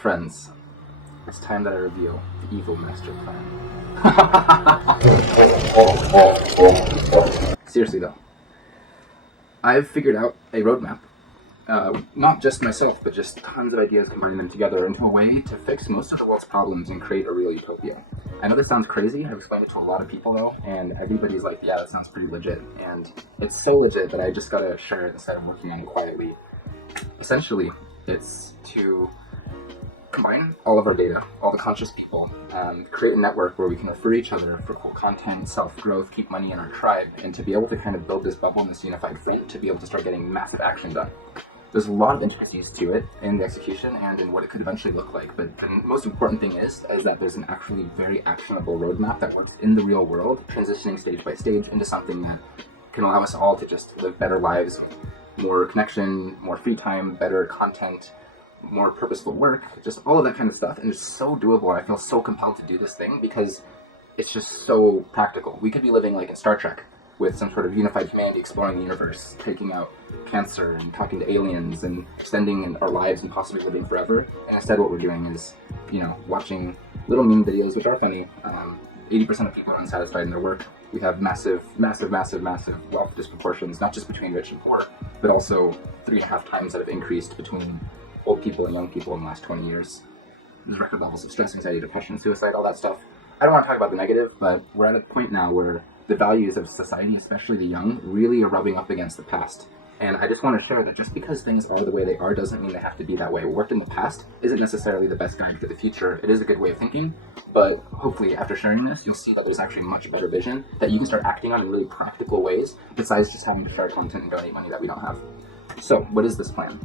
Friends, it's time that I reveal the evil master plan. Seriously though, I've figured out a roadmap. Not just myself, but just tons of ideas combining them together into a way to fix most of the world's problems and create a real utopia. I know this sounds crazy, I've explained it to a lot of people though, and everybody's like, yeah, that sounds pretty legit. And it's so legit that I just gotta share it instead of working on it quietly. Essentially, it's to combine all of our data, all the conscious people, create a network where we can refer each other for cool content, self-growth, keep money in our tribe, and to be able to kind of build this bubble in this unified front to be able to start getting massive action done. There's a lot of intricacies to it in the execution and in what it could eventually look like, but the most important thing is that there's an actually very actionable roadmap that works in the real world, transitioning stage by stage into something that can allow us all to just live better lives, more connection, more free time, better content, more purposeful work, just all of that kind of stuff. And it's so doable. I feel so compelled to do this thing because it's just so practical. We could be living like in Star Trek with some sort of unified humanity exploring the universe, taking out cancer and talking to aliens and extending our lives and possibly living forever. And instead what we're doing is, watching little meme videos, which are funny. 80% of people are unsatisfied in their work. We have massive wealth disproportions, not just between rich and poor, but also 3.5 times that have increased between old people and young people in the last 20 years. There's record levels of stress, anxiety, depression, suicide, all that stuff. I don't want to talk about the negative, but we're at a point now where the values of society, especially the young, really are rubbing up against the past. And I just want to share that just because things are the way they are doesn't mean they have to be that way. What worked in the past isn't necessarily the best guide for the future. It is a good way of thinking, but hopefully after sharing this, you'll see that there's actually much better vision that you can start acting on in really practical ways, besides just having to share content and donate money that we don't have. So, what is this plan?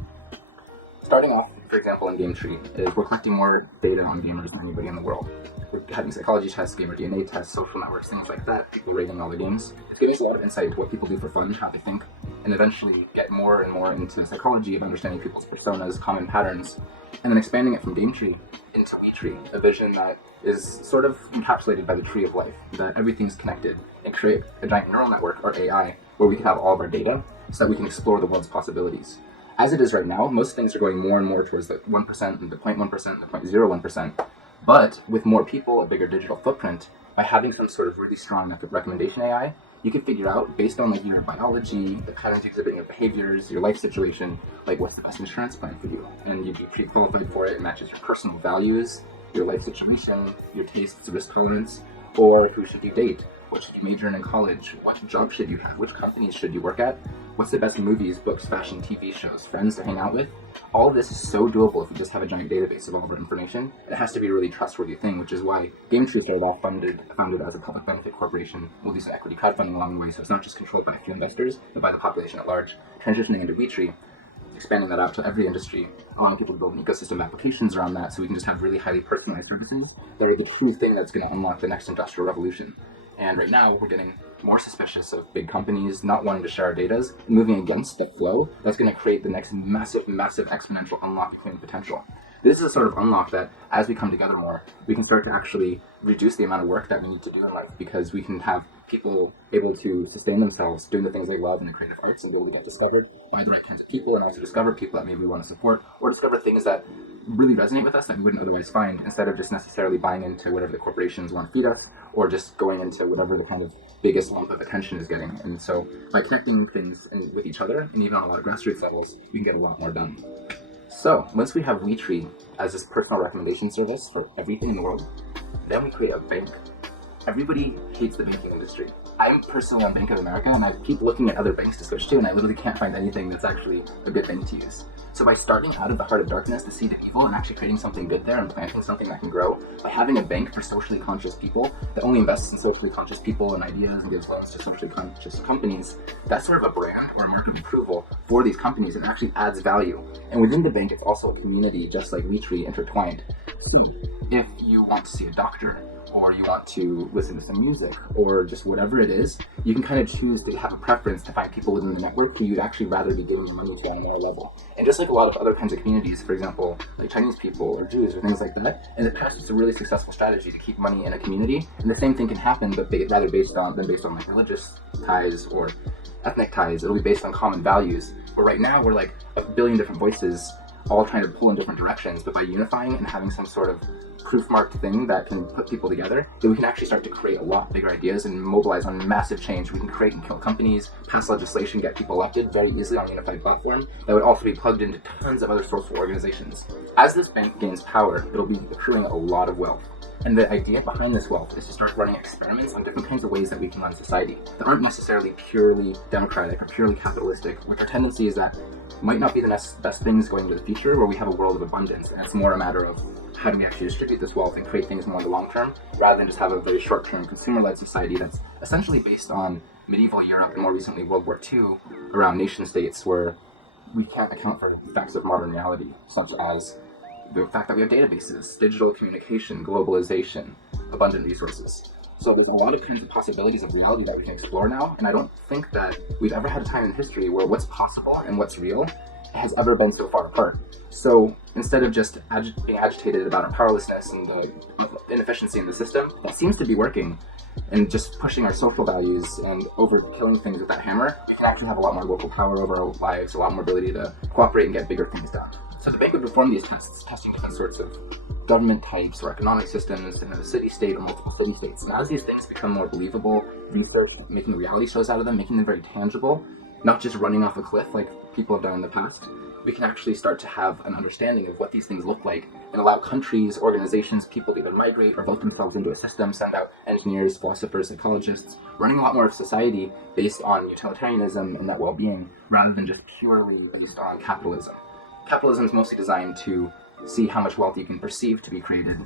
Starting off, for example, in Gametree, is we're collecting more data on gamers than anybody in the world. We're having psychology tests, gamer DNA tests, social networks, things like that, people rating all the games. It's giving us a lot of insight into what people do for fun, how they think, and eventually get more and more into the psychology of understanding people's personas, common patterns, and then expanding it from Gametree into WeTree, a vision that is sort of encapsulated by the tree of life, that everything's connected, and create a giant neural network, or AI, where we can have all of our data so that we can explore the world's possibilities. As it is right now, most things are going more and more towards the 1% and the 0.1% and the 0.01%. But with more people, a bigger digital footprint, by having some sort of really strong recommendation AI, you can figure out, based on your biology, the patterns you exhibit in your behaviors, your life situation, what's the best insurance plan for you. And you'd be pre-qualified for it. It matches your personal values, your life situation, your tastes, risk tolerance, or who should you date? What should you major in college? What job should you have? Which companies should you work at? What's the best movies, books, fashion, TV shows, friends to hang out with? All of this is so doable if we just have a giant database of all of our information. It has to be a really trustworthy thing, which is why Gametree started off founded as a public benefit corporation. We'll do some equity crowdfunding along the way, so it's not just controlled by a few investors, but by the population at large. Transitioning into WeTree, expanding that out to every industry, allowing people to build an ecosystem of applications around that so we can just have really highly personalized services that are the true thing that's going to unlock the next industrial revolution. And right now, we're getting more suspicious of big companies not wanting to share our data, moving against the flow that's going to create the next massive exponential unlock of human potential. This is a sort of unlock that, as we come together more, we can start to actually reduce the amount of work that we need to do in life, because we can have people able to sustain themselves doing the things they love in the creative arts and be able to get discovered by the right kinds of people, and also discover people that maybe we want to support, or discover things that really resonate with us that we wouldn't otherwise find, instead of just necessarily buying into whatever the corporations want to feed us, or just going into whatever the kind of biggest lump of attention is getting. And so by connecting things with each other, and even on a lot of grassroots levels, we can get a lot more done. So once we have WeTree as this personal recommendation service for everything in the world, then we create a bank. Everybody hates the banking industry. I'm personally on Bank of America, and I keep looking at other banks to switch to, and I literally can't find anything that's actually a good thing to use. So by starting out of the heart of darkness, the seed of evil, and actually creating something good there and planting something that can grow, by having a bank for socially conscious people that only invests in socially conscious people and ideas and gives loans to socially conscious companies, that's sort of a brand or a mark of approval for these companies, and actually adds value. And within the bank, it's also a community, just like WeTree, intertwined. So if you want to see a doctor, or you want to listen to some music, or just whatever it is, you can kind of choose to have a preference to find people within the network who you'd actually rather be giving your money to on a more level. And just like a lot of other kinds of communities, for example, like Chinese people or Jews or things like that, in the past it's a really successful strategy to keep money in a community, and the same thing can happen, but rather based on like religious ties or ethnic ties. It'll be based on common values. But right now we're like a billion different voices all trying to pull in different directions, but by unifying and having some sort of proof-marked thing that can put people together, then we can actually start to create a lot bigger ideas and mobilize on massive change. We can create and kill companies, pass legislation, get people elected very easily on a unified platform that would also be plugged into tons of other social organizations. As this bank gains power, it'll be accruing a lot of wealth. And the idea behind this wealth is to start running experiments on different kinds of ways that we can run society that aren't necessarily purely democratic or purely capitalistic, which our tendency is that might not be the best things going into the future, where we have a world of abundance, and it's more a matter of how do we actually distribute this wealth and create things more in the long term, rather than just have a very short-term consumer-led society that's essentially based on medieval Europe and more recently World War II around nation-states, where we can't account for the facts of modern reality, such as the fact that we have databases, digital communication, globalization, abundant resources. So there's a lot of kinds of possibilities of reality that we can explore now, and I don't think that we've ever had a time in history where what's possible and what's real has ever been so far apart. So instead of just being agitated about our powerlessness and the inefficiency in the system that seems to be working, and just pushing our social values and overkilling things with that hammer, we can actually have a lot more local power over our lives, a lot more ability to cooperate and get bigger things done. So the bank would perform these tests, testing different sorts of government types or economic systems in a city-state or multiple city-states. And as these things become more believable, research, making the reality shows out of them, making them very tangible, not just running off a cliff like people have done in the past, we can actually start to have an understanding of what these things look like and allow countries, organizations, people to either migrate or vote themselves into a system, send out engineers, philosophers, psychologists, running a lot more of society based on utilitarianism and that well-being, rather than just purely based on capitalism. Capitalism is mostly designed to see how much wealth you can perceive to be created,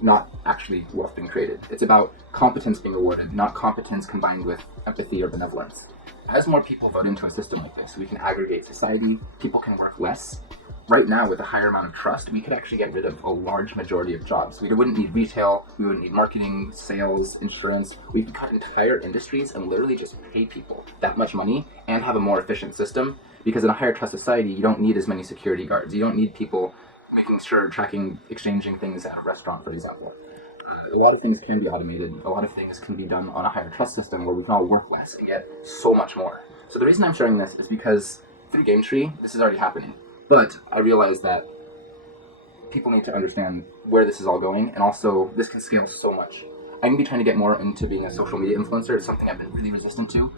not actually wealth being created. It's about competence being rewarded, not competence combined with empathy or benevolence. As more people vote into a system like this, we can aggregate society, people can work less. Right now, with a higher amount of trust, we could actually get rid of a large majority of jobs. We wouldn't need retail, we wouldn't need marketing, sales, insurance. We could cut entire industries and literally just pay people that much money and have a more efficient system, because in a higher trust society, you don't need as many security guards. You don't need people making sure, tracking, exchanging things at a restaurant, for example. A lot of things can be automated. A lot of things can be done on a higher trust system where we can all work less and get so much more. So the reason I'm sharing this is because through Gametree, this is already happening. But I realize that people need to understand where this is all going, and also this can scale so much. I'm going to be trying to get more into being a social media influencer. It's something I've been really resistant to,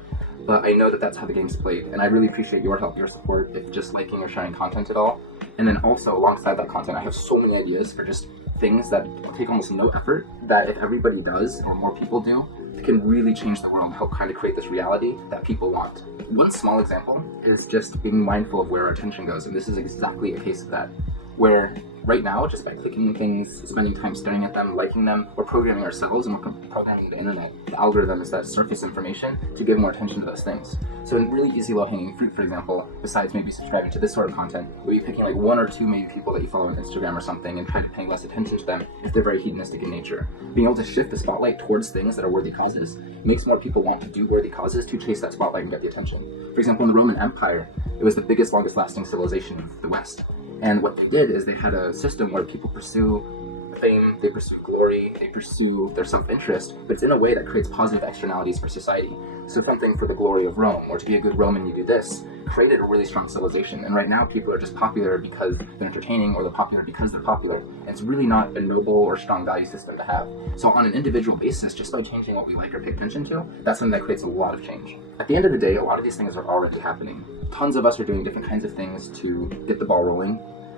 but I know that that's how the game's played, and I really appreciate your help, your support, if just liking or sharing content at all. And then also, alongside that content, I have so many ideas for just things that take almost no effort, that if everybody does, or more people do, it can really change the world and help kind of create this reality that people want. One small example is just being mindful of where our attention goes, and this is exactly a case of that, where right now, just by clicking things, spending time staring at them, liking them, we're programming ourselves and we're programming the internet, the algorithm is that surface information, to give more attention to those things. So in really easy low-hanging fruit, for example, besides maybe subscribing to this sort of content, we'll be picking like one or two maybe people that you follow on Instagram or something and try to pay less attention to them if they're very hedonistic in nature. Being able to shift the spotlight towards things that are worthy causes makes more people want to do worthy causes to chase that spotlight and get the attention. For example, in the Roman Empire, it was the biggest, longest-lasting civilization of the West. And what they did is they had a system where people pursue fame, they pursue glory, they pursue their self-interest, but it's in a way that creates positive externalities for society. So something for the glory of Rome, or to be a good Roman you do this, created a really strong civilization. And right now people are just popular because they're entertaining, or they're popular because they're popular. And it's really not a noble or strong value system to have. So on an individual basis, just by changing what we like or pay attention to, that's something that creates a lot of change. At the end of the day, a lot of these things are already happening. Tons of us are doing different kinds of things to get the ball rolling.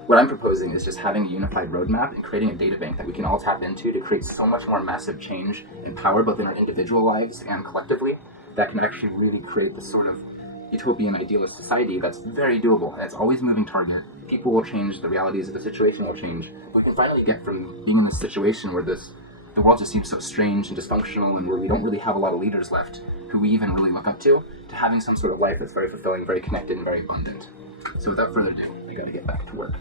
What I'm proposing is just having a unified roadmap and creating a data bank that we can all tap into to create so much more massive change and power both in our individual lives and collectively, that can actually really create this sort of utopian idealist society that's very doable, that's always moving toward it. People will change, the realities of the situation will change. We can finally get from being in this situation where the world just seems so strange and dysfunctional, and where we don't really have a lot of leaders left who we even really look up to having some sort of life that's very fulfilling, very connected, and very abundant. So without further ado, I gotta get back to work.